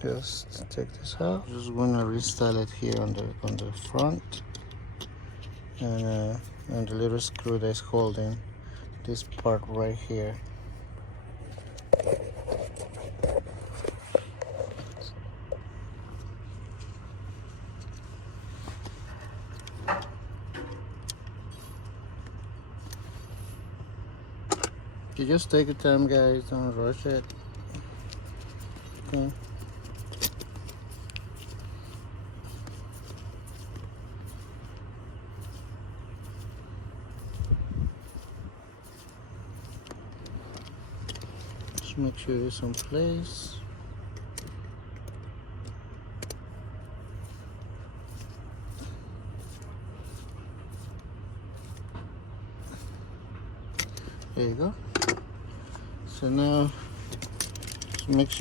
Just take this out. Just gonna reinstall it here on the front, and the little screw that's holding this part right here. You just take your time, guys. Don't rush it. Okay. Just make sure it's in place. There you go. So now, just make sure